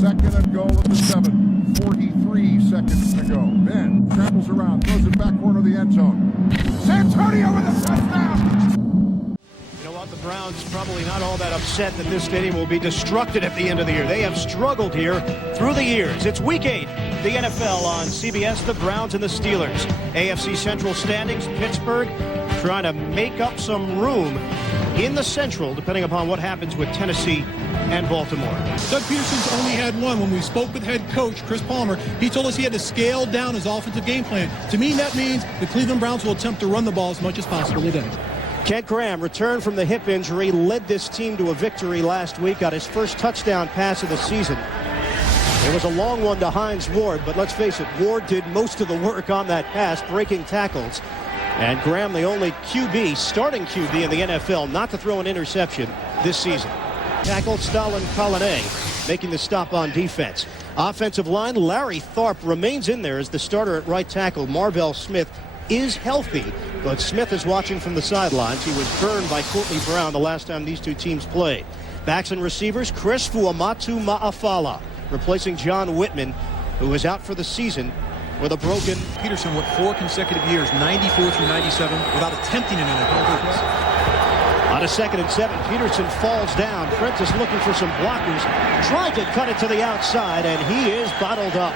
Second and goal at the 7. 43 seconds to go. Ben travels around, throws it back corner of the end zone. Santonio with a touchdown! You know what? The Browns probably not all that upset that this stadium will be destructed at the end of the year. They have struggled here through the years. It's Week 8. The NFL on CBS, the Browns and the Steelers. AFC Central standings, Pittsburgh trying to make up some room in the Central, depending upon what happens with Tennessee and Baltimore. Doug Pederson's only had one. When we spoke with head coach Chris Palmer, he told us he had to scale down his offensive game plan. To me, that means the Cleveland Browns will attempt to run the ball as much as possible today. Kent Graham returned from the hip injury, led this team to a victory last week, got his first touchdown pass of the season. It was a long one to Hines Ward, but let's face it, Ward did most of the work on that pass, breaking tackles. And Graham, the only QB, starting QB in the NFL, not to throw an interception this season. Tackled Stalin Collinet, making the stop on defense. Offensive line, Larry Tharp remains in there as the starter at right tackle. Marvell Smith is healthy, but Smith is watching from the sidelines. He was burned by Courtney Brown the last time these two teams played. Backs and receivers, Chris Fuamatu Ma'afala, replacing John Whitman, who is out for the season with a broken. Peterson went 4 consecutive years, 94 through 97, without attempting an NFL purpose. On a 2nd and 7, Peterson falls down. Prentice looking for some blockers, tried to cut it to the outside, and he is bottled up.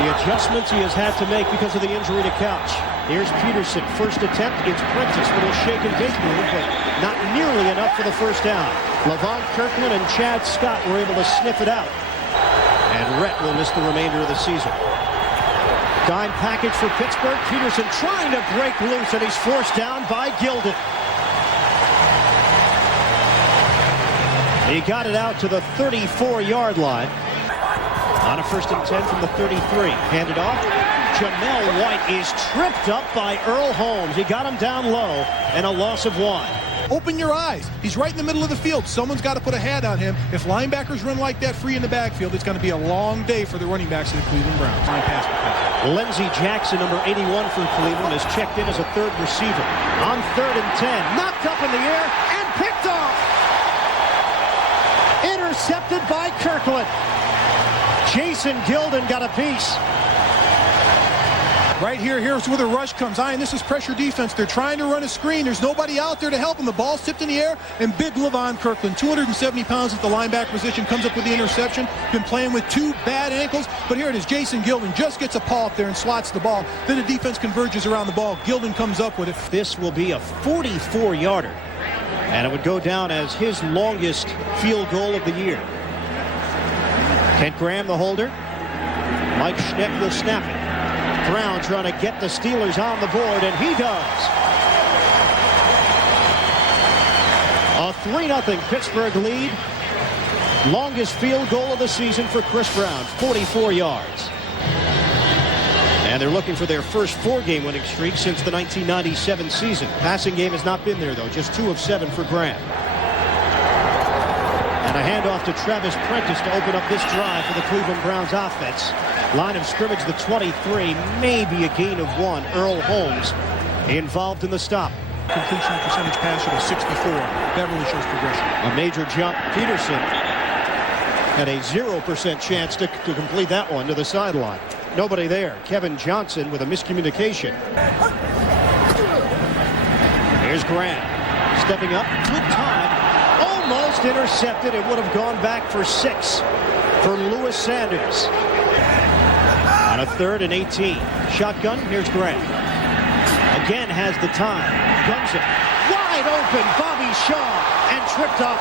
The adjustments he has had to make because of the injury to Couch. Here's Peterson, first attempt. It's Prentice, little shake and bake move, but not nearly enough for the first down. Levon Kirkland and Chad Scott were able to sniff it out. And Rhett will miss the remainder of the season. Dime package for Pittsburgh. Peterson trying to break loose, and he's forced down by Gilden. He got it out to the 34-yard line. On a 1st and 10 from the 33. Handed off. Jamel White is tripped up by Earl Holmes. He got him down low, and a loss of 1. Open your eyes. He's right in the middle of the field. Someone's got to put a hat on him. If linebackers run like that free in the backfield, it's going to be a long day for the running backs of the Cleveland Browns. Line pass. Lindsey Jackson, number 81 for Cleveland, is checked in as a 3rd receiver. On 3rd and 10, knocked up in the air and picked off. Intercepted by Kirkland. Jason Gilden got a piece. Right here, here's where the rush comes. And this is pressure defense. They're trying to run a screen. There's nobody out there to help them. The ball's tipped in the air, and big Levon Kirkland, 270 pounds at the linebacker position, comes up with the interception. Been playing with 2 bad ankles, but here it is. Jason Gilden just gets a paw up there and slots the ball. Then the defense converges around the ball. Gilden comes up with it. This will be a 44-yarder, and it would go down as his longest field goal of the year. Kent Graham, the holder. Mike Schnepp will snap it. Brown trying to get the Steelers on the board, and he does. A 3-0 Pittsburgh lead. Longest field goal of the season for Chris Brown, 44 yards. And they're looking for their first 4-game winning streak since the 1997 season. Passing game has not been there, though. Just 2 of 7 for Graham. And a handoff to Travis Prentice to open up this drive for the Cleveland Browns offense. Line of scrimmage, the 23, maybe a gain of 1. Earl Holmes involved in the stop. Completion percentage passer to 64. That really shows progression. A major jump. Peterson had a 0% chance to complete that one to the sideline. Nobody there. Kevin Johnson with a miscommunication. Here's Graham stepping up. Good time. Almost intercepted. It would have gone back for 6 for Lewis Sanders. On a 3rd and 18. Shotgun. Here's Graham. Again has the time. Guns it. Wide open. Bobby Shaw. And tripped up.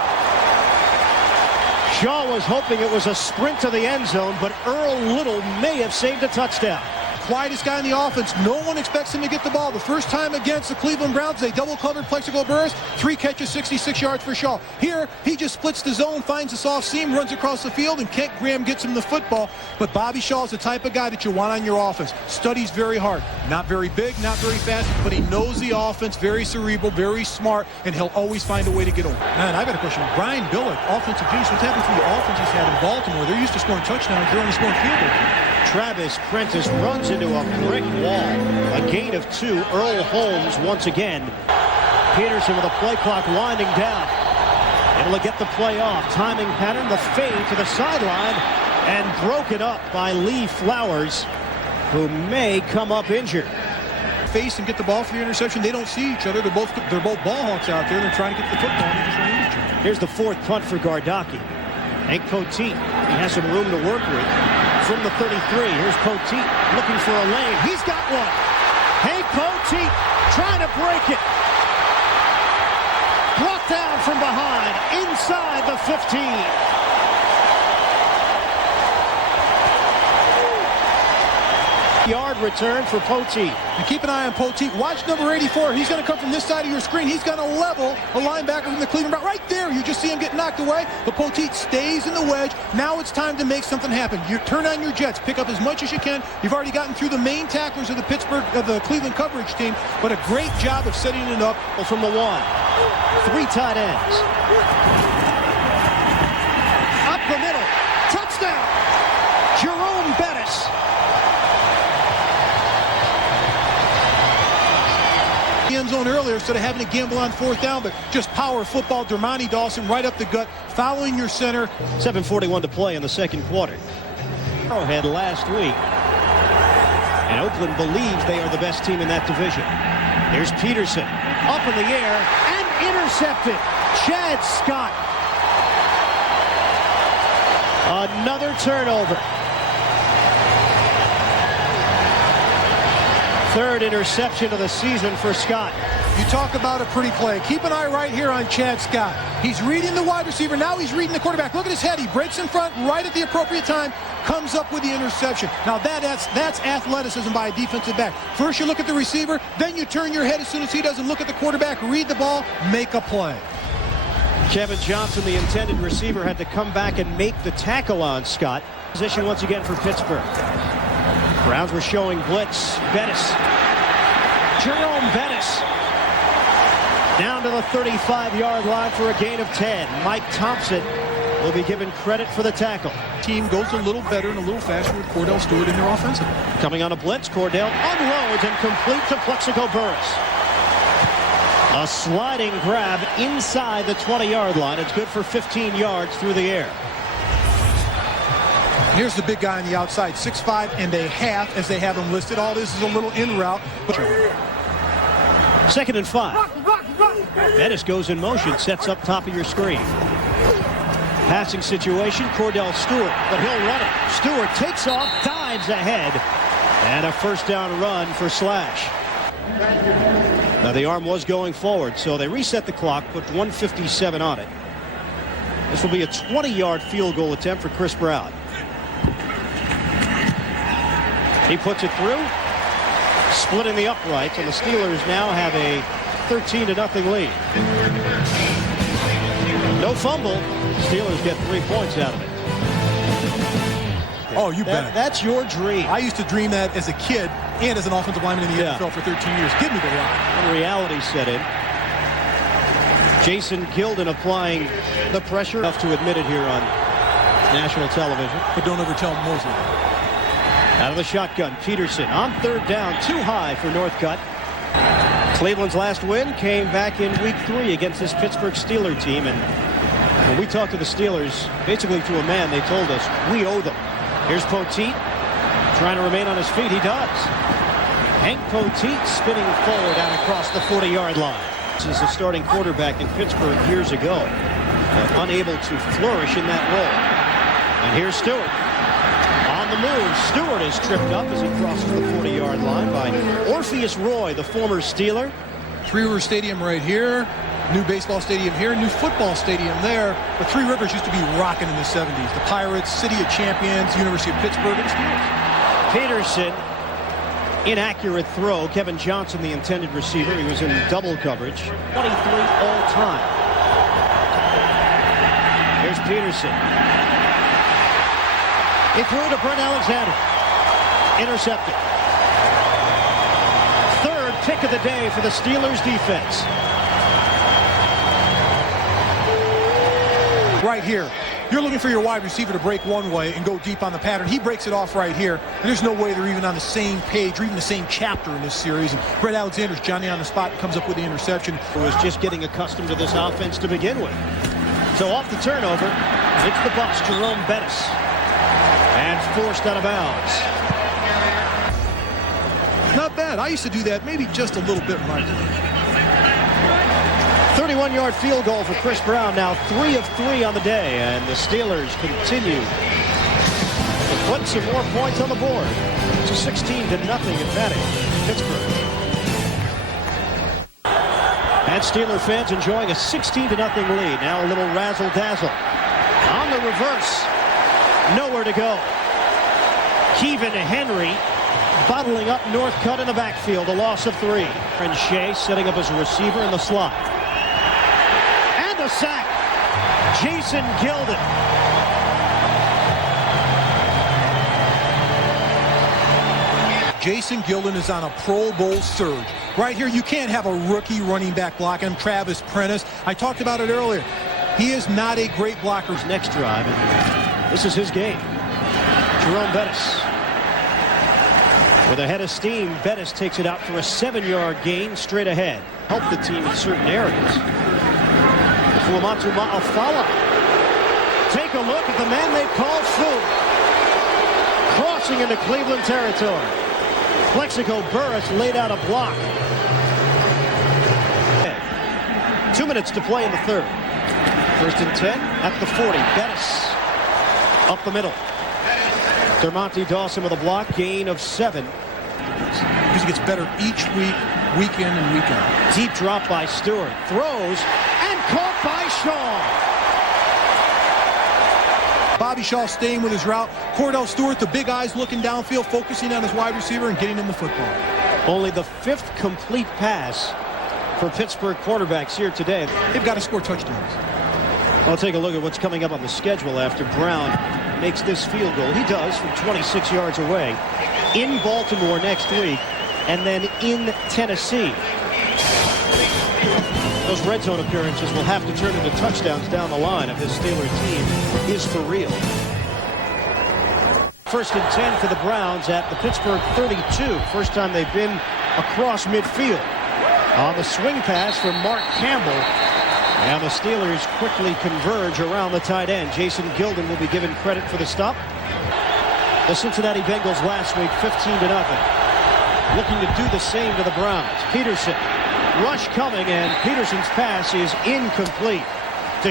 Shaw was hoping it was a sprint to the end zone, but Earl Little may have saved a touchdown. Quietest guy in the offense. No one expects him to get the ball. The first time against the Cleveland Browns, they double-covered Plexico Burris. 3 catches, 66 yards for Shaw. Here, he just splits the zone, finds a soft seam, runs across the field, and Kent Graham gets him the football. But Bobby Shaw is the type of guy that you want on your offense. Studies very hard. Not very big, not very fast, but he knows the offense, very cerebral, very smart, and he'll always find a way to get over. Man, I've got a question. Brian Billick, offensive genius. What's happened to the offense he's had in Baltimore? They're used to scoring touchdowns. They're only scoring field goals. Travis Prentice runs into a brick wall. A gain of 2. Earl Holmes once again. Peterson with a play clock winding down. Able to get the play off. Timing pattern, the fade to the sideline, and broken up by Lee Flowers, who may come up injured. Face and get the ball for the interception. They don't see each other. They're both ball hawks out there. They're trying to get the football and just run into each other. Here's the fourth punt for Gardocki. Hank Poteet, he has some room to work with. From the 33, here's Poteet looking for a lane. He's got one. Hank Poteet trying to break it. Brought down from behind, inside the 15. Yard return for Poteet. And keep an eye on Poteet. Watch number 84. He's going to come from this side of your screen. He's going to level a linebacker from the Cleveland Browns. Right there. You just see him get knocked away. But Poteet stays in the wedge. Now it's time to make something happen. You turn on your jets. Pick up as much as you can. You've already gotten through the main tacklers of the Cleveland coverage team. But a great job of setting it up. From the 1. 3 tight ends. Up the middle. Touchdown. Jerome Bettis. End zone earlier instead of having to gamble on 4th down, but just power football. Dermontti Dawson right up the gut, following your center. 7:41 to play in the second quarter. Arrowhead last week, and Oakland believes they are the best team in that division. Here's Peterson up in the air and intercepted. Chad Scott. Another turnover. Third interception of the season for Scott. You talk about a pretty play. Keep an eye right here on Chad Scott. He's reading the wide receiver. Now he's reading the quarterback. Look at his head. He breaks in front right at the appropriate time. Comes up with the interception. Now that's athleticism by a defensive back. First you look at the receiver. Then you turn your head as soon as he doesn't look at the quarterback. Read the ball. Make a play. Kevin Johnson, the intended receiver, had to come back and make the tackle on Scott. Position once again for Pittsburgh. Browns were showing blitz. Bettis. Jerome Bettis. Down to the 35-yard line for a gain of 10. Mike Thompson will be given credit for the tackle. Team goes a little better and a little faster with Kordell Stewart in their offensive. Coming on a blitz, Kordell unloads and complete to Plexico Burris. A sliding grab inside the 20-yard line. It's good for 15 yards through the air. Here's the big guy on the outside, 6'5" and a half as they have him listed. All this is a little in route. Second and 5. Bettis goes in motion, sets up top of your screen. Passing situation, Kordell Stewart, but he'll run it. Stewart takes off, dives ahead, and a first down run for Slash. Now the arm was going forward, so they reset the clock, put 1:57 on it. This will be a 20-yard field goal attempt for Chris Brown. He puts it through, splitting the uprights, and the Steelers now have a 13-0 lead. No fumble. Steelers get 3 points out of it. Oh, you bet. That's your dream. I used to dream that as a kid and as an offensive lineman in the NFL for 13 years. Give me the rock. When reality set in. Jason Gilden applying the pressure. Enough to admit it here on national television. But don't ever tell Mosley. Out of the shotgun, Peterson on 3rd down, too high for Northcutt. Cleveland's last win came back in week 3 against this Pittsburgh Steelers team, and when we talked to the Steelers, basically to a man, they told us, we owe them. Here's Poteet, trying to remain on his feet. He does. Hank Poteet spinning forward out across the 40-yard line. This is a starting quarterback in Pittsburgh years ago, but unable to flourish in that role. And here's Stewart. On the move, Stewart is tripped up as he crosses the 40-yard line by Orpheus Roy, the former Steeler. Three River Stadium right here. New baseball stadium here, new football stadium there. But Three Rivers used to be rocking in the 70s. The Pirates, City of Champions, University of Pittsburgh, and Steelers. Peterson, inaccurate throw. Kevin Johnson, the intended receiver. He was in double coverage. 23 all time. Here's Peterson. He threw to Brent Alexander. Intercepted. Third pick of the day for the Steelers defense. Right here. You're looking for your wide receiver to break one way and go deep on the pattern. He breaks it off right here. And there's no way they're even on the same page or even the same chapter in this series. And Brett Alexander's Johnny on the spot and comes up with the interception. Who was just getting accustomed to this offense to begin with. So off the turnover, it's the Bucks, Jerome Bettis. And forced out of bounds. Not bad. I used to do that maybe just a little bit right. 31-yard field goal for Chris Brown, now 3 of 3 on the day, and the Steelers continue to put some more points on the board. It's a 16-0 advantage, Pittsburgh. And Steeler fans enjoying a 16-0 lead. Now a little razzle-dazzle. On the reverse, nowhere to go. Kevin Henry bottling up Northcutt in the backfield, a loss of 3. And Shea setting up as a receiver in the slot. And a sack. Jason Gilden. Jason Gilden is on a Pro Bowl surge. Right here, you can't have a rookie running back blocking him. Travis Prentice. I talked about it earlier. He is not a great blocker. Next drive, and this is his game. Jerome Bettis. With a head of steam, Bettis takes it out for a 7-yard gain straight ahead. Help the team in certain areas. Fuamatu Ma'afala. Take a look at the man they call Fu. Crossing into Cleveland territory. Plexico Burris laid out a block. 2 minutes to play in the third. 1st and 10 at the 40. Bettis up the middle. Dermonte Dawson with a block, gain of 7. Because he gets better each week, week in and week out. Deep drop by Stewart. Throws and caught by Shaw. Bobby Shaw staying with his route. Kordell Stewart, the big eyes looking downfield, focusing on his wide receiver and getting him the football. Only the 5th complete pass for Pittsburgh quarterbacks here today. They've got to score touchdowns. I'll take a look at what's coming up on the schedule after Brown makes this field goal. He does from 26 yards away. In Baltimore next week, and then in Tennessee. Those red zone appearances will have to turn into touchdowns down the line if this Steelers team is for real. 1st and 10 for the Browns at the Pittsburgh 32. First time they've been across midfield. On the swing pass from Mark Campbell. And the Steelers quickly converge around the tight end. Jason Gilden will be given credit for the stop. The Cincinnati Bengals last week, 15-0. Looking to do the same to the Browns. Peterson. Rush coming, and Peterson's pass is incomplete.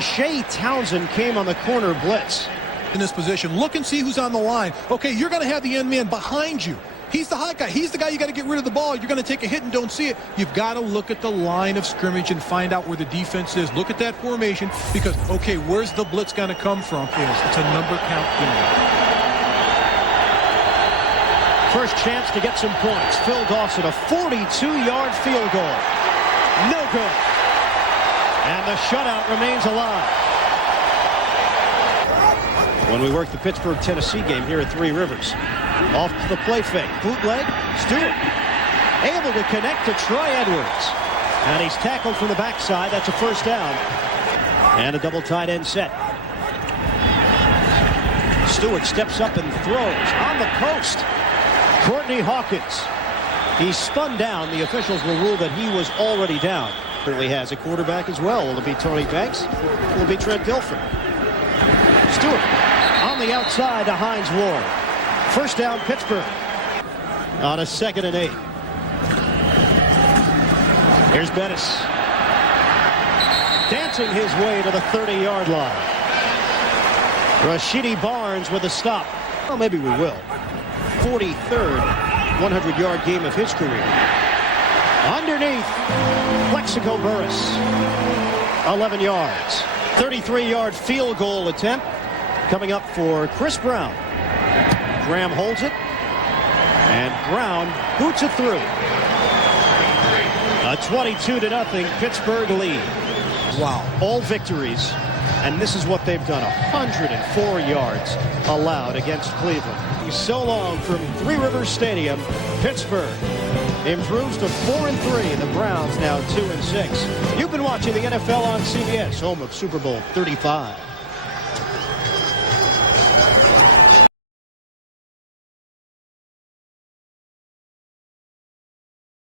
Shea Townsend came on the corner blitz. In this position, look and see who's on the line. Okay, you're going to have the end man behind you. He's the hot guy. He's the guy you got to get rid of the ball. You're going to take a hit and don't see it. You've got to look at the line of scrimmage and find out where the defense is. Look at that formation because, okay, where's the blitz going to come from? It's a number count game. First chance to get some points. Phil Dawson, a 42-yard field goal. No good. And the shutout remains alive. When we work the Pittsburgh, Tennessee game here at Three Rivers. Off to the play fake. Bootleg. Stewart. Able to connect to Troy Edwards. And he's tackled from the backside. That's a first down. And a double tight end set. Stewart steps up and throws on the post. Courtney Hawkins. He's spun down. The officials will rule that he was already down. Currently has a quarterback as well. Will it be Tony Banks? Will it be Trent Dilfer? Stewart on the outside to Hines Ward. First down, Pittsburgh. On a 2nd and 8. Here's Bettis. Dancing his way to the 30-yard line. Rashidi Barnes with a stop. Well, maybe we will. 43rd 100-yard game of his career. Underneath, Plexico Burris. 11 yards. 33-yard field goal attempt coming up for Chris Brown. Graham holds it, and Brown boots it through. A 22-0 Pittsburgh lead. Wow. All victories, and this is what they've done. 104 yards allowed against Cleveland. So long from Three Rivers Stadium, Pittsburgh improves to 4-3. The Browns now 2-6. You've been watching the NFL on CBS, home of Super Bowl 35.